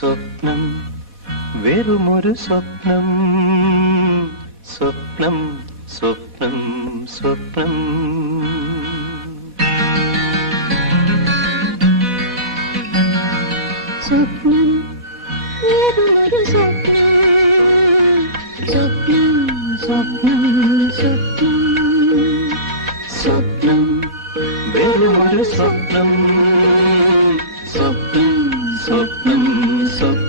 സ്വപ്നം വെറുമൊരു സ്വപ്നം. സ്വപ്നം സ്വപ്നം സ്വപ്നം. സ്വപ്നം വെറുമൊരു സ്വപ്നം. സ്വപ്നം സ്വപ്നം സ്വപ്നം. സ്വപ്നം വെറുമൊരു സ്വപ്നം. സ്വപ്നം സ്വപ്നം. സ്വപ്നം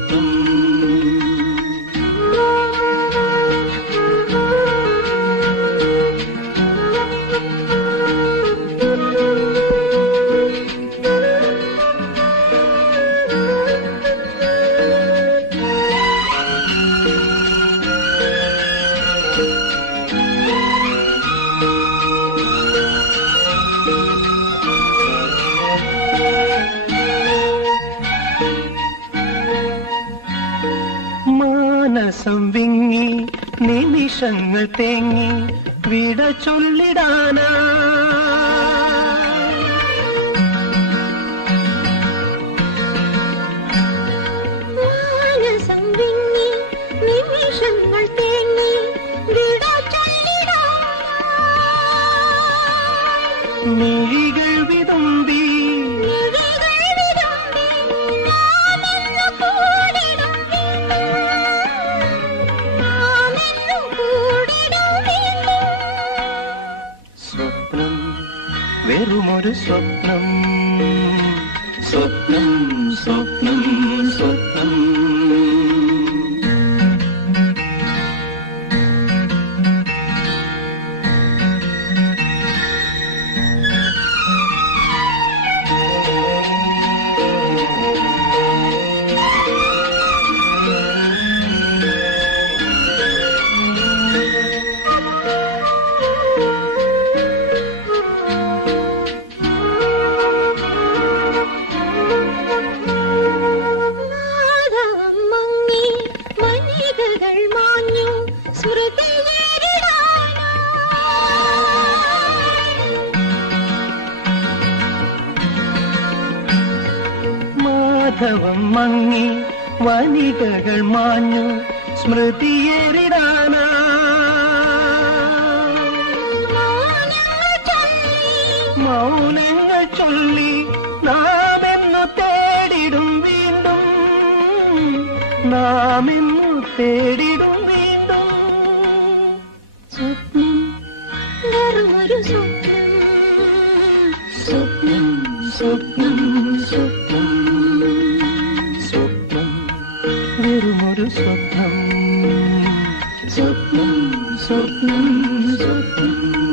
മാനസം വിങ്ങി നിമിഷങ്ങൾ തേങ്ങി വിട ചൊല്ലിടാനാ. മാനസം വെറുമൊരു സ്വപ്നം. സ്വപ്നം സ്വപ്നം സ്വപ്നം. മാധവം മങ്ങി വനികകൾ മാഞ്ഞു സ്മൃതിയേറിടാന മൗനങ്ങൾ ചൊല്ലി നാമെന്നു തേടിടും വീണ്ടും നാമെന്നു തേടിടും സ്വപ്നം സ്വപ്നം സ്വപ്നം സ്വപ്നം സ്വപ്നം സ്വപ്നം സ്വപ്നം.